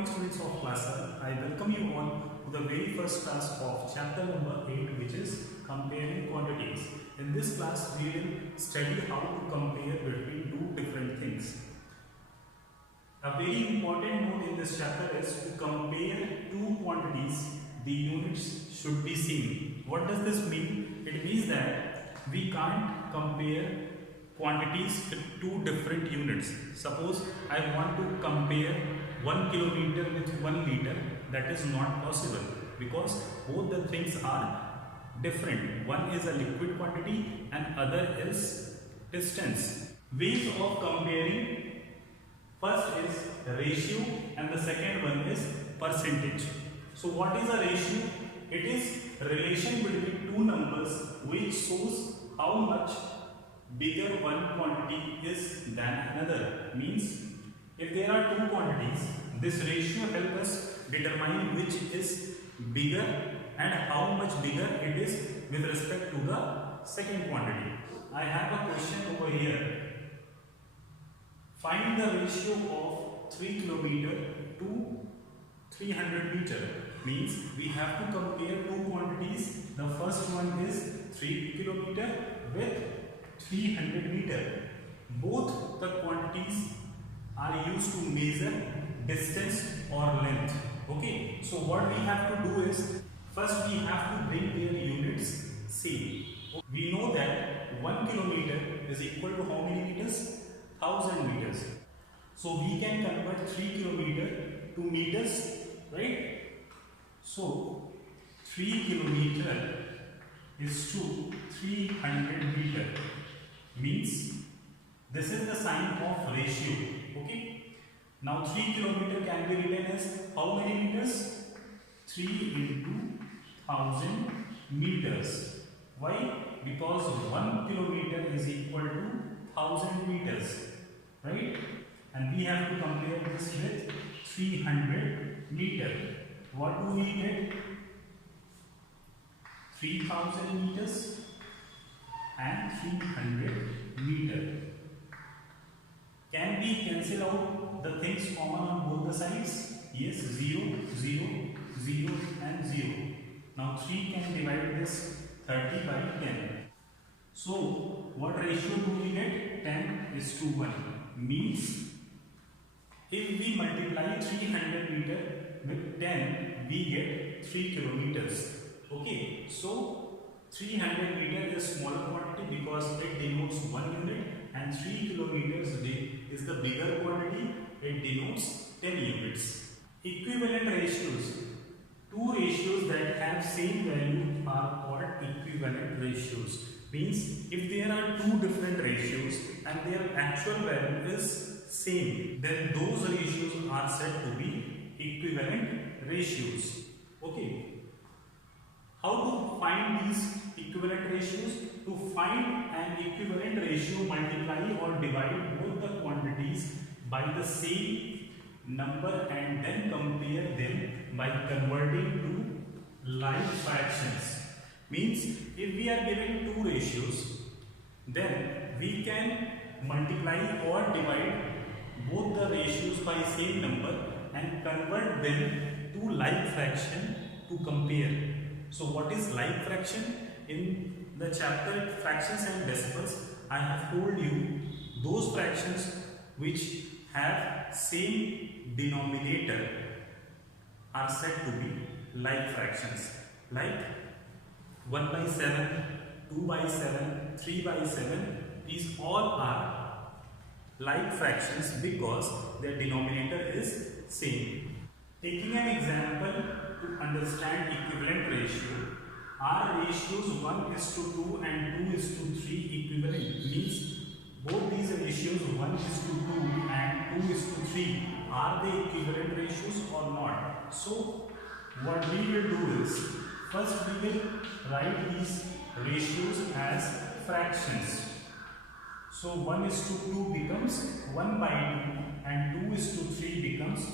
morning, students of class 7. I welcome you all to the very first class of chapter number 8, which is comparing quantities. In this class, we will study how to compare between two different things. A very important note in this chapter is to compare two quantities, the units should be same. What does this mean? It means that we can't compare quantities with two different units. Suppose I want to compare 1 kilometer with 1 liter. That is not possible because both the things are different. One is a liquid quantity and other is distance. Ways of comparing: first is ratio and the second one is percentage. So what is a ratio? It is relation between two numbers which shows how much bigger one quantity is than another. Means if there are two quantities, this ratio helps us determine which is bigger and how much bigger it is with respect to the second quantity. I have a question over here. Find the ratio of 3 kilometer to 300 meter. Means we have to compare two quantities. The first one is 3 kilometer with 300 meter. Both the quantities are used to measure distance or length. Okay, so what we have to do is, first we have to bring their units same. We know that 1 kilometer is equal to how many meters? 1000 meters. So we can convert 3 kilometer to meters, right? So 3 kilometer is to 300 meter. Means this is the sign of ratio. Okay. Now 3 kilometer can be written as how many meters? 3 into 1000 meters. Why? Because 1 kilometer is equal to 1000 meters, right? And we have to compare this with 300 meter. What do we get? 3000 meters and 300 meter. Can we cancel out the things common on both the sides? Yes, 0, 0, 0 and 0. Now 3 can divide this 30 by 10. So what ratio do we get? 10 is to 1. Means if we multiply 300 meter with 10, we get 3 kilometers. Okay, so 300 meter is smaller quantity because it denotes 1 unit, and 3 kilometers is the bigger quantity, it denotes 10 units. Equivalent ratios. Two ratios that have same value are called equivalent ratios. Means if there are two different ratios and their actual value is same, then those ratios are said to be equivalent ratios. Okay. How to find these equivalent ratios? To find an equivalent ratio, multiply or divide both the quantities by the same number and then compare them by converting to like fractions. Means if we are given two ratios, then we can multiply or divide both the ratios by same number and convert them to like fraction to compare. So what is like fraction? In the chapter fractions and decimals, I have told you those fractions which have same denominator are said to be like fractions. Like 1 by 7, 2 by 7, 3 by 7, these all are like fractions because their denominator is same. Taking an example to understand equivalent ratio, our ratios 1 is to 2 and 2 is to 3 equivalent. Means both these ratios 1 is to 2 and 2 is to 3, are they equivalent ratios or not? So what we will do is, first we will write these ratios as fractions. So 1 is to 2 becomes 1 by 2 and 2 is to 3 becomes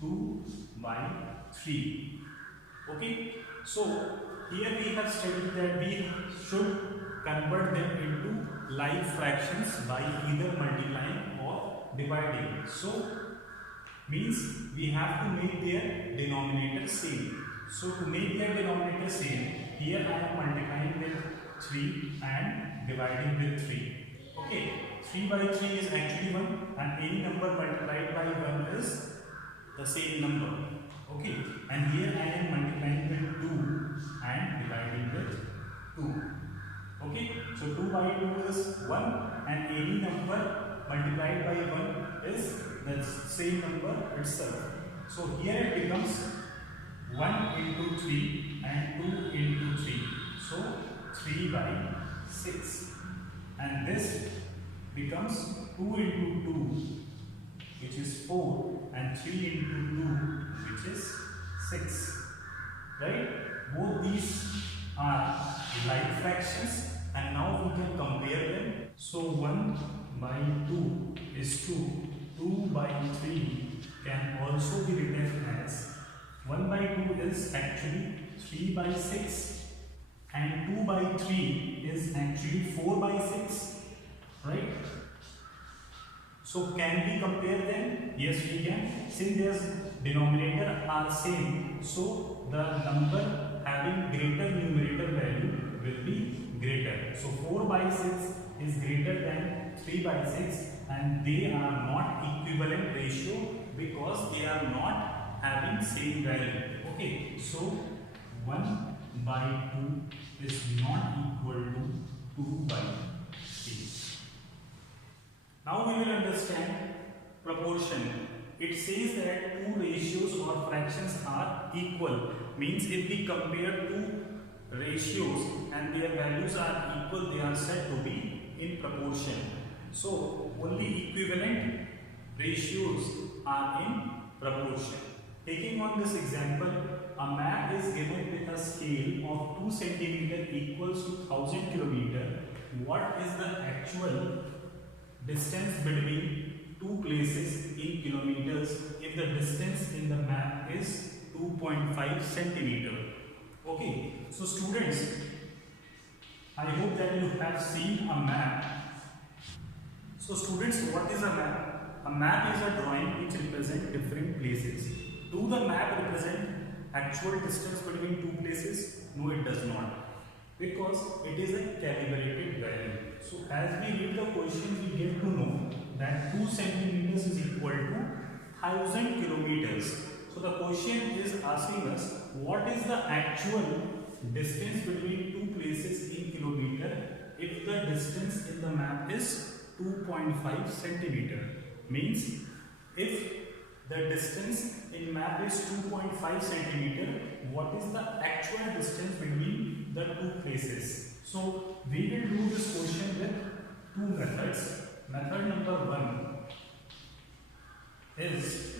2 by 3. Okay, so here we have studied that we should convert them into like fractions by either multiplying or dividing. So means we have to make their denominator same. So to make their denominator same, here I am multiplying with 3 and dividing with 3. Okay, 3 by 3 is actually 1 and any number multiplied by 1 is the same number. Okay, and here I am multiplying with 2 and dividing with 2. Okay, so 2 by 2 is 1 and any number multiplied by 1 is the same number itself. So here it becomes 1 into 3 and 2 into 3. So 3 by 6. And this becomes 2 into 2, which is 4, and 3 into 2, which is 6. Right? Both these are like fractions, and now we can compare them. So 1 by 2 is 2. 2 by 3 can also be written as 1 by 2 is actually 3 by 6 and 2 by 3 is actually 4 by 6, right? So can we compare them? Yes, we can. Since their denominator are same, so the number having greater numerator value will be greater. So 4 by 6 is greater than 3 by 6 and they are not equivalent ratio because they are not having same value. Okay, so 1 by 2 is not equal to 2 by 3. Now we will understand proportion. It says that two ratios or fractions are equal. Means if we compare two ratios and their values are equal, they are said to be in proportion. So only equivalent ratios are in proportion. Taking on this example, a map is given with a scale of 2 cm equals to 1000 km. What is the actual distance between two places in kilometers if the distance in the map is 2.5 centimeter? Okay, so students, I hope that you have seen a map. So students, what is a map? A map is a drawing which represents different places. Do the map represent actual distance between two places? No, it does not, because it is a calibrated value. So as we read the question, we get to know that 2 centimeters is equal to 1000 kilometers. So the question is asking us what is the actual distance between two places in kilometer if the distance in the map is 2.5 centimeter. Means if the distance in map is 2.5 centimeter, what is the actual distance between the two places? So we will do this question with two methods. Method number 1 is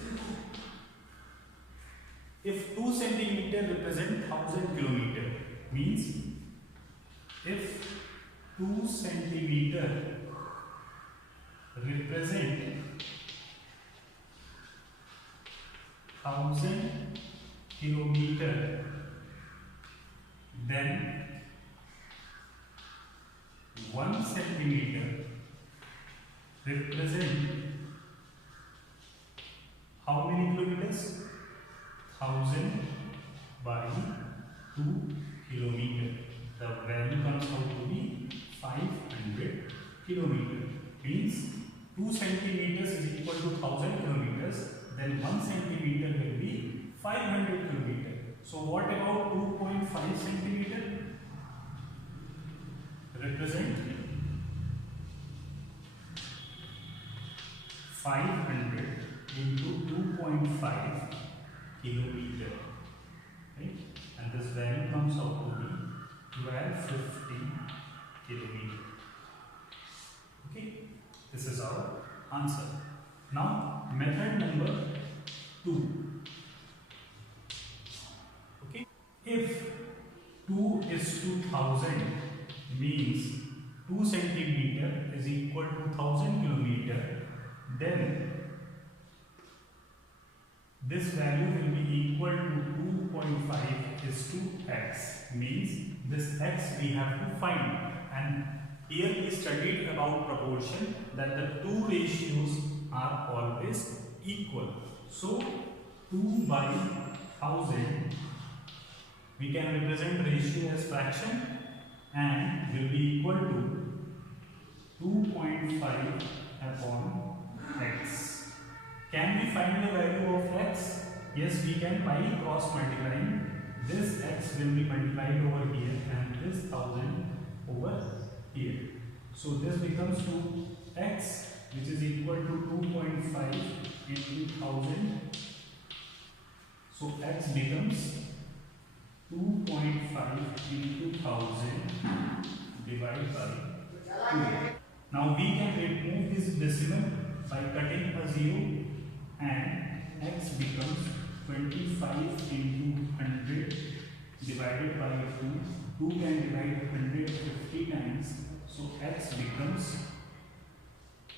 if 2 centimeter represent 1000 kilometer, means if 2 centimeter represent 1000 kilometer, then 1 centimeter represent how many kilometers? 1000 by 2 kilometer. The value comes out to be 500 kilometer. Means 2 centimeters is equal to 1000 kilometers. Then 1 centimeter will be 500 kilometer. So what about 2.5 centimeter? Represent 500 into 2.5 kilometer, right? And this value comes out to be 1250 kilometer. Okay, this is our answer. Now method number 2. Okay, if 2 is to 1000 means 2 centimeter is equal to 1000 kilometer, then this value will be equal to 2.5 is to x. Means this x we have to find, and here we studied about proportion that the two ratios are always equal. So 2 by 1000, we can represent ratio as fraction and will be equal to 2.5 upon x. Can we find the value of x? Yes, we can by cross multiplying. This x will be multiplied over here and this 1000 over here. So this becomes 2x, which is equal to 2.5 into 1000. So x becomes 2.5 into 1000 divided by 2. Now we can remove this decimal by cutting a 0 and x becomes 25 into 100 divided by 2. 2 can divide 100 50 times. So x becomes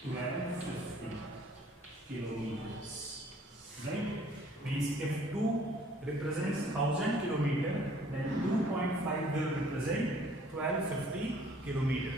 1250 kilometers. Right? Means if 2 represents 1000 kilometer, then 2.5 will represent 1250 kilometers.